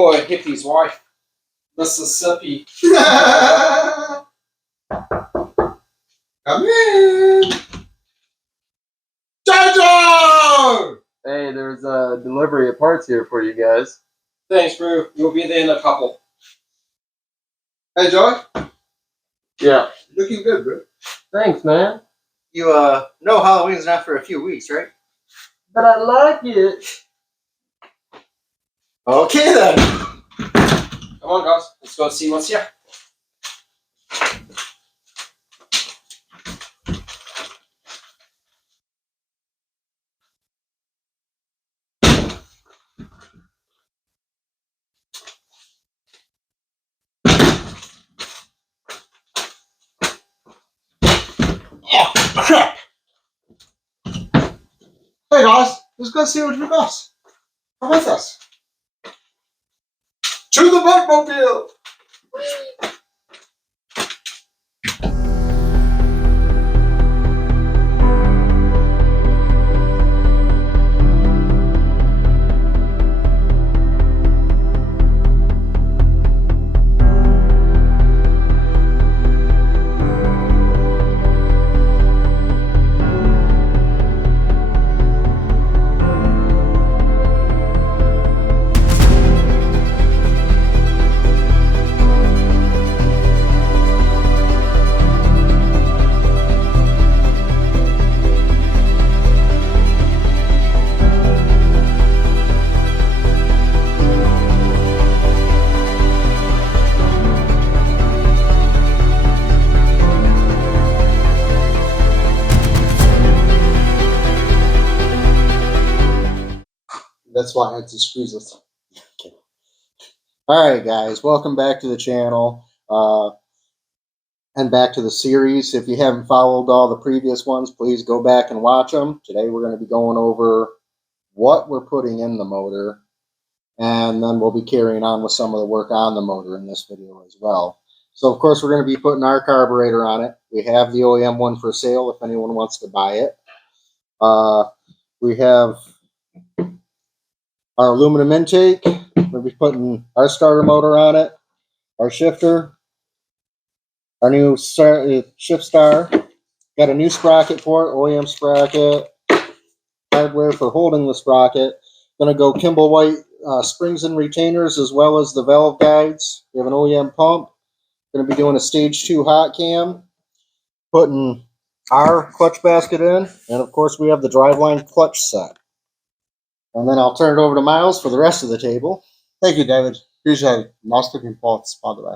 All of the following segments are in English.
call it hippie's wife. Mississippi. Come in! Jojo! Hey, there's a delivery of parts here for you guys. Thanks, bro. You'll be there in a couple. Hey, Joy. Yeah. Looking good, bro. Thanks, man. You know Halloween's not for a few weeks, right? But I like it. Okay then. Come on, guys. Let's go see what's here. Oh, crap! Hey, guys. Let's go see what we got. Come with us. To the boatmobile! That's why I had to squeeze it. Okay. Alright, guys. Welcome back to the channel. And back to the series. If you haven't followed all the previous ones, please go back and watch them. Today we're going to be going over what we're putting in the motor. And then we'll be carrying on with some of the work on the motor in this video as well. So, of course, we're going to be putting our carburetor on it. We have the OEM one for sale if anyone wants to buy it. We have our aluminum intake. We'll be putting our starter motor on it, our shifter, our new shift star. Got a new sprocket for it, OEM sprocket, hardware for holding the sprocket. Going to go Kimball White springs and retainers as well as the valve guides. We have an OEM pump. Going to be doing a stage 2 hot cam. Putting our clutch basket in. And of course we have the driveline clutch set. And then I'll turn it over to Miles for the rest of the table. Thank you, David. Appreciate it. Nice looking parts, by the way.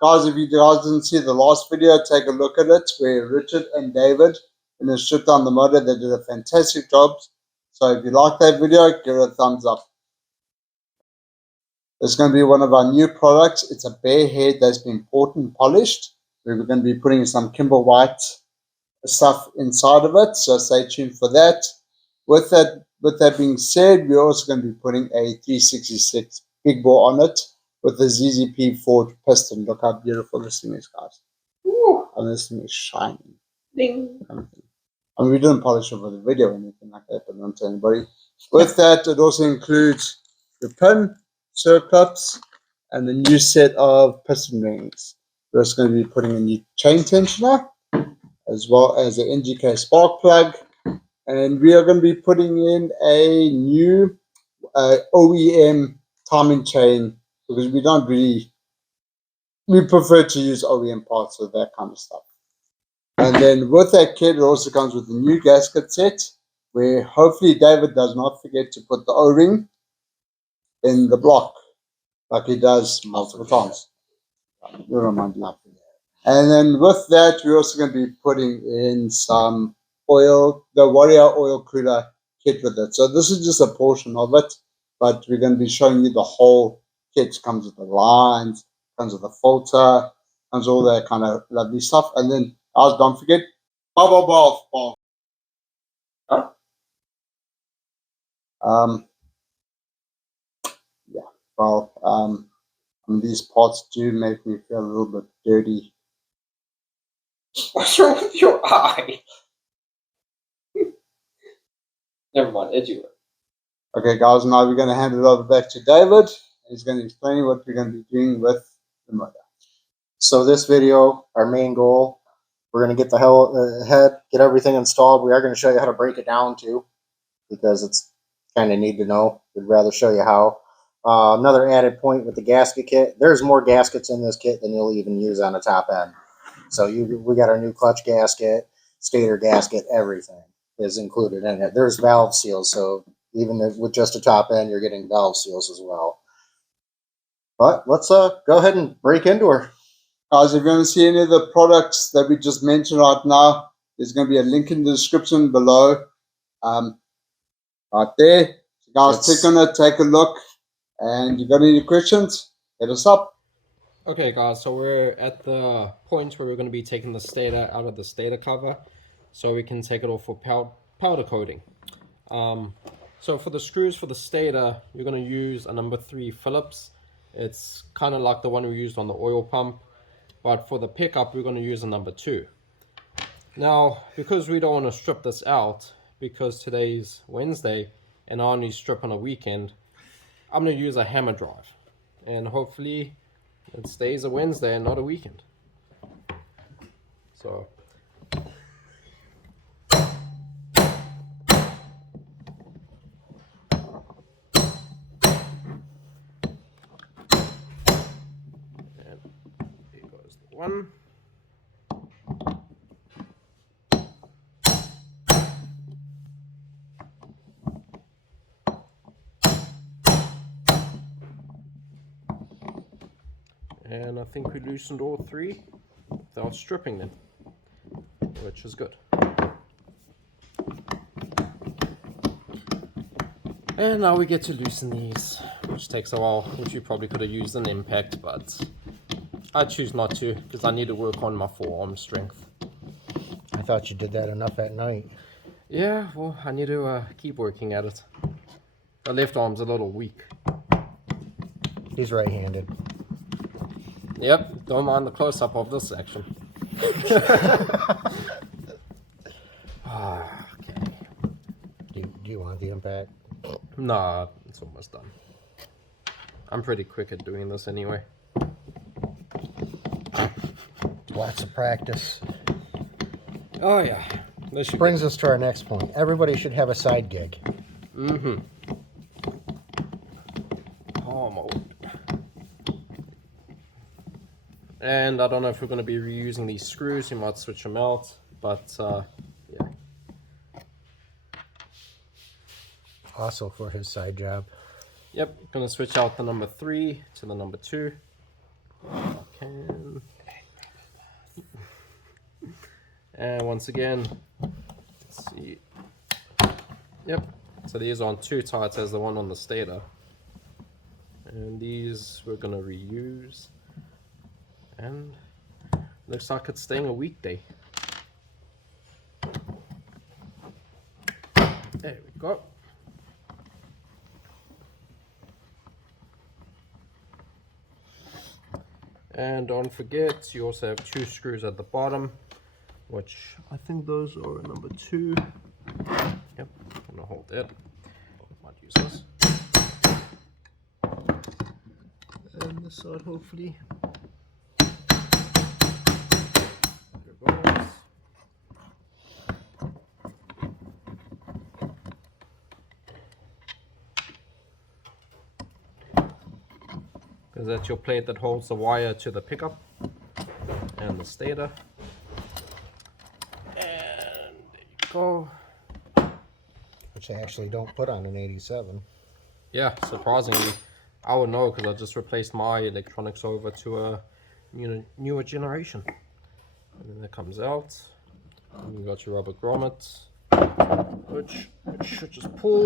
Guys, if you guys didn't see the last video, take a look at it where Richard and David, in the ship down the motor, they did a fantastic job. So if you like that video, give it a thumbs up. It's going to be one of our new products. It's a bare head that's been poured and polished. We're going to be putting some Kimball White stuff inside of it, so stay tuned for that. With that being said, we're also going to be putting a 366 big bore on it with the ZZP Ford piston. Look how beautiful this thing is, guys. Ooh, and this thing is shining. Ding. I mean, we didn't polish over the video or anything like that, but don't tell anybody. With that, it also includes the pin, circlips, and the new set of piston rings. We're also going to be putting a new chain tensioner, as well as an NGK spark plug. And we are going to be putting in a new OEM timing chain, because we don't really, we prefer to use OEM parts for that kind of stuff. And then with that kit, it also comes with a new gasket set, where hopefully David does not forget to put the O-ring in the block, like he does multiple times. Never mind that. And then with that, we're also going to be putting in some oil, the Warrior oil cooler kit with it. So this is just a portion of it, but we're going to be showing you the whole kit. Comes with the lines, comes with the filter, comes with all that kind of lovely stuff. And then, don't forget, bubble bath. Huh? Yeah, well, these parts do make me feel a little bit dirty. What's wrong with your eye? Never mind, edgy one. Okay, guys, now we're going to hand it over back to David. He's going to explain what we're going to be doing with the motor. So this video, our main goal, we're going to get the head, get everything installed. We are going to show you how to break it down too, because it's kind of need to know. We'd rather show you how. Another added point with the gasket kit, there's more gaskets in this kit than you'll even use on the top end. So we got our new clutch gasket, stator gasket, everything is included in it. There's valve seals, so even with just a top end, you're getting valve seals as well. But let's go ahead and break into her. Guys, if you want to see any of the products that we just mentioned right now, there's going to be a link in the description below. Right there. So guys, click on it, take a look. And you got any questions? Hit us up. Okay, guys, so we're at the point where we're going to be taking the stator out of the stator cover so we can take it off for powder coating. So for the screws for the stator, we're going to use a number 3 Phillips. It's kind of like the one we used on the oil pump, but for the pickup, we're going to use a number 2. Now, because we don't want to strip this out, because today's Wednesday and I only strip on a weekend, I'm going to use a hammer drive, and hopefully it stays a Wednesday and not a weekend. So and here goes the one. And I think we loosened all 3 without stripping them, which is good. And now we get to loosen these, which takes a while, which you probably could have used an impact, but I choose not to because I need to work on my forearm strength. I thought you did that enough at night. Yeah, well, I need to keep working at it. The left arm's a little weak. He's right-handed. Yep, don't mind the close-up of this section. Okay. Do you want the impact? Nah, it's almost done. I'm pretty quick at doing this anyway. Lots of practice. Oh yeah. This Brings us to our next point. Everybody should have a side gig. Mm-hmm. Oh my word. And I don't know if we're going to be reusing these screws. You might switch them out, but yeah. Also for his side job. Yep, going to switch out the number 3 to the number 2. Okay. And once again, let's see. Yep, so these aren't 2 tight as the one on the stator. And these we're going to reuse. And looks like it's staying a weekday. There we go. And don't forget, you also have 2 screws at the bottom, which I think those are a number 2. Yep, I'm gonna hold that. Might use this. And this side, hopefully. There it goes. Because that's your plate that holds the wire to the pickup and the stator. And there you go. Which I actually don't put on an 87. Yeah, surprisingly, I would know because I just replaced my electronics over to a newer generation. And then that comes out. And you got your rubber grommets, which should just pull.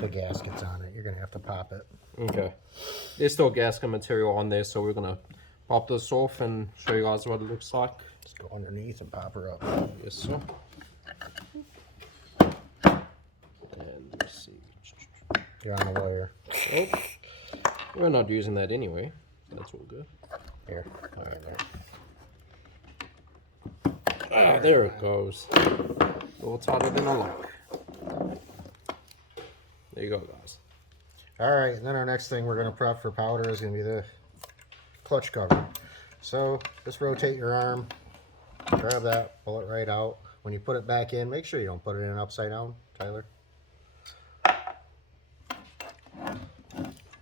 The gasket's on it. You're going to have to pop it. Okay. There's still gasket material on there, so we're going to pop this off and show you guys what it looks like. Just go underneath and pop her up. Yes, sir. And let's see. You're on the wire. Oh, we're not using that anyway. That's all good. Here. All right, there. Ah, there it goes. A little tighter than I like. There you go, guys. All right, and then our next thing we're going to prep for powder is going to be the clutch cover. So just rotate your arm, grab that, pull it right out. When you put it back in, make sure you don't put it in upside down, Tyler.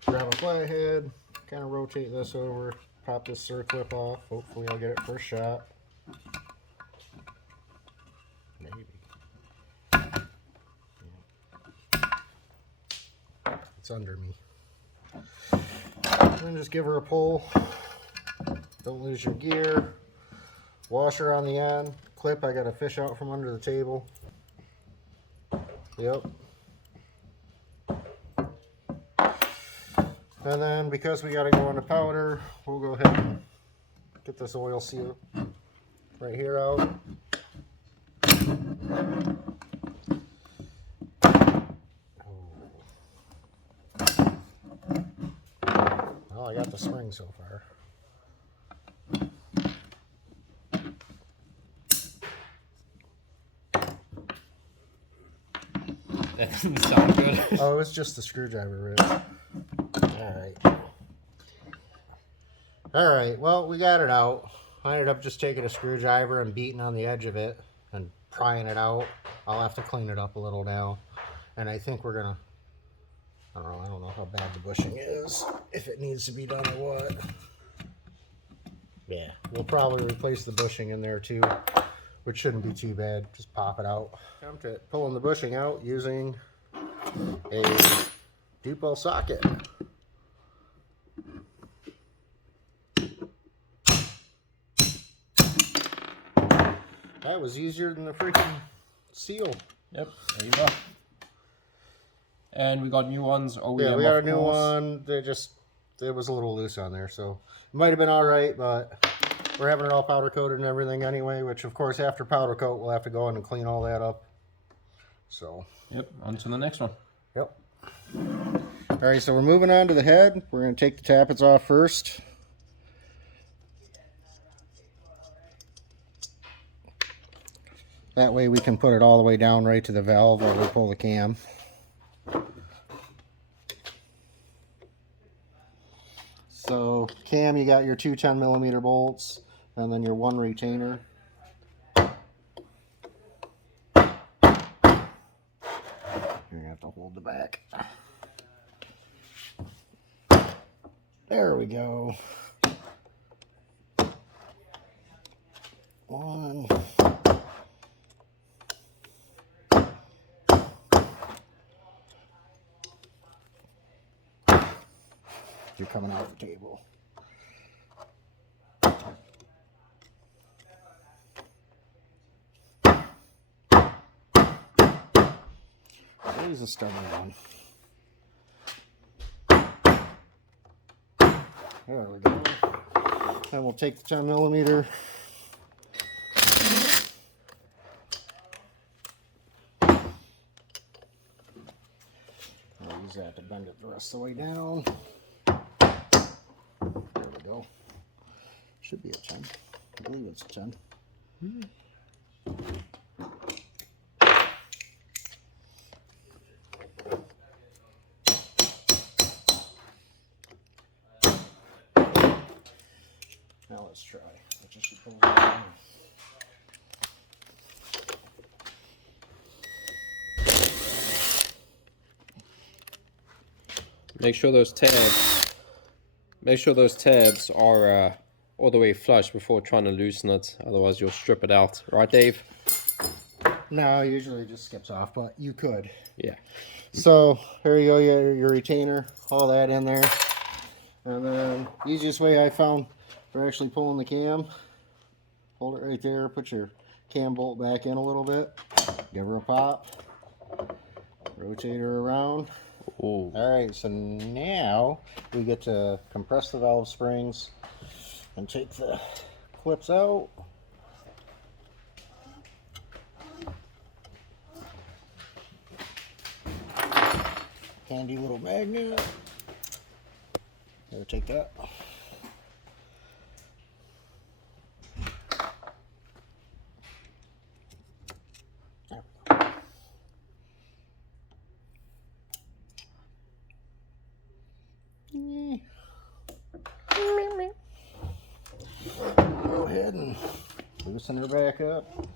Grab a flathead, kind of rotate this over, pop this circlip off. Hopefully I'll get it first shot. Maybe. It's under me. And then just give her a pull. Don't lose your gear. Washer on the end. Clip, I got a fish out from under the table. Yep. And then because we got to go into powder, we'll go ahead and get this oil seal right here out. Well, I got the spring so far. That doesn't sound good. Oh, it was just the screwdriver, Rich. Alright. Alright, well, we got it out. I ended up just taking a screwdriver and beating on the edge of it and prying it out. I'll have to clean it up a little now. And I think we're gonna, I don't know how bad the bushing is, if it needs to be done or what. Yeah, we'll probably replace the bushing in there too, which shouldn't be too bad. Just pop it out. Attempt at pulling the bushing out using a duplo socket. That was easier than the freaking seal. Yep, there you go. And we got new ones. Yeah, we got a new one. It was a little loose on there, so it might have been all right, but we're having it all powder coated and everything anyway, which of course after powder coat we'll have to go in and clean all that up. So yep, on to the next one. Yep. All right, so we're moving on to the head. We're going to take the tappets off first. That way we can put it all the way down right to the valve while we pull the cam. So cam, you got your two 10mm bolts and then your one retainer. You're going to have to hold the back. There we go. One. You're coming off the table. There's a stubborn one. There we go. And we'll take the 10mm. I'll use that to bend it the rest of the way down. There we go. Should be a 10. I believe it's a 10. Now let's try. I just should pull it down. Make sure those tabs are all the way flush before trying to loosen it. Otherwise, you'll strip it out. Right, Dave? No, usually it just skips off, but you could. Yeah. So here you go, your retainer, all that in there. And then easiest way I found for actually pulling the cam, hold it right there, put your cam bolt back in a little bit, give her a pop, rotate her around. Ooh. Alright, so now we get to compress the valve springs and take the clips out. Handy little magnet. Gotta take that. Loosen her back up.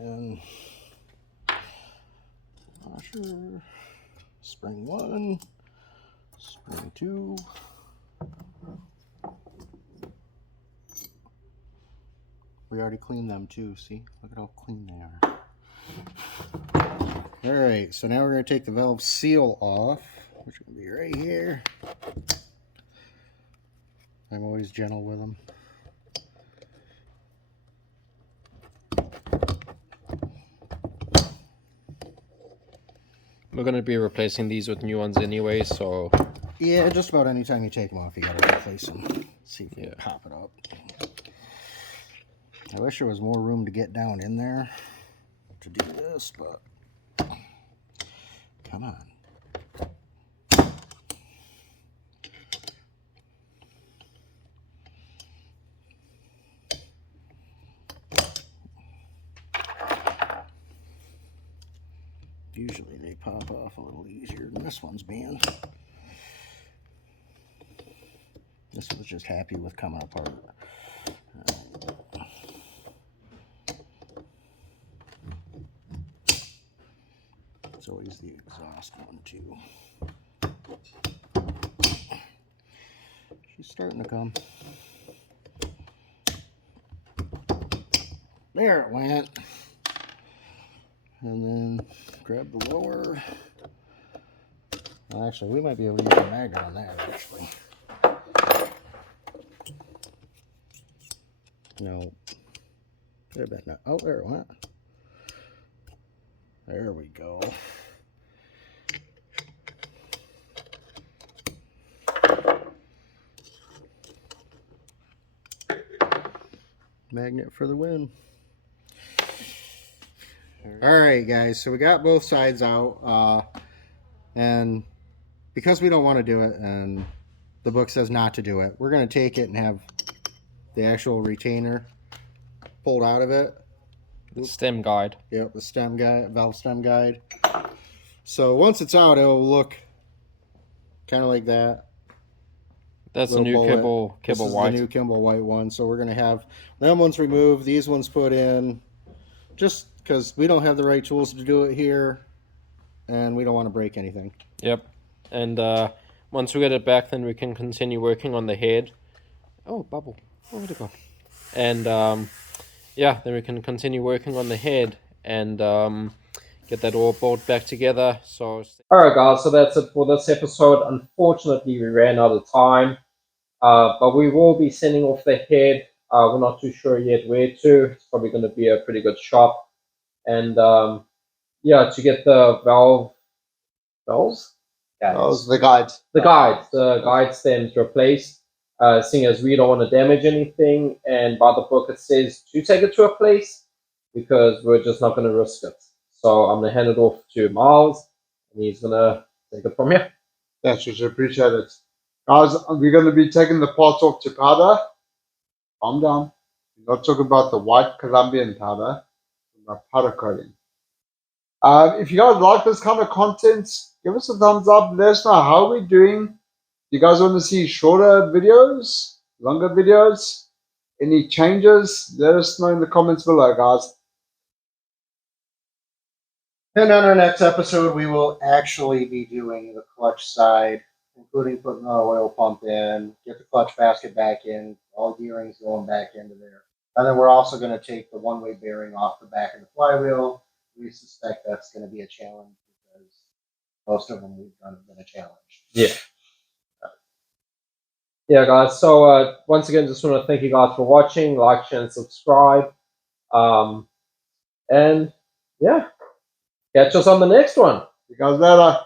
And washer, spring 1, spring 2. We already cleaned them too, see? Look at how clean they are. Alright, so now we're going to take the valve seal off, which will be right here. I'm always gentle with them. We're going to be replacing these with new ones anyway, so... Yeah, just about any time you take them off, you got to replace them. See if you can pop it up. I wish there was more room to get down in there to do this, but... Come on. Usually they pop off a little easier than this one's being. This was just happy with coming apart. It's always the exhaust one too. She's starting to come. There it went. And then grab the lower. Well, actually, we might be able to use a magnet on that, actually. No. Could have been not. Oh, there it went. There we go. Magnet for the win. Alright guys, so we got both sides out, and because we don't want to do it and the book says not to do it, we're going to take it and have the actual retainer pulled out of it. The stem guide. Yep, the stem guide, valve stem guide. So once it's out, it'll look kind of like that. That's the new Kibble This is white. the new Kibble white one. So we're going to have them ones removed, these ones put in, just because we don't have the right tools to do it here, and we don't want to break anything. Yep. And once we get it back, then we can continue working on the head. Oh, bubble. Oh, where'd it go? And yeah, then we can continue working on the head and get that all bolt back together. So, alright guys, so that's it for this episode. Unfortunately, we ran out of time, but we will be sending off the head. We're not too sure yet where to. It's probably going to be a pretty good shop. And yeah, to get the valves? That was the guide. The guide stems replaced, seeing as we don't want to damage anything, and by the book it says to take it to a place, because we're just not going to risk it. So I'm going to hand it off to Miles, and he's going to take it from here. Thanks, Richard. Appreciate it. Guys, we're going to be taking the parts off to powder. Calm down. We're not talking about the white Colombian powder. We're about powder coating. If you guys like this kind of content, give us a thumbs up. Let us know how we're doing. You guys want to see shorter videos, longer videos, any changes? Let us know in the comments below, guys. And on our next episode, we will actually be doing the clutch side, including putting the oil pump in, get the clutch basket back in, all gearings going back into there. And then we're also going to take the one-way bearing off the back of the flywheel. We suspect that's going to be a challenge because most of them we've done have been a challenge. Yeah. Yeah, guys. So once again, just want to thank you guys for watching. Like, share, and subscribe. And yeah, catch us on the next one. You guys later.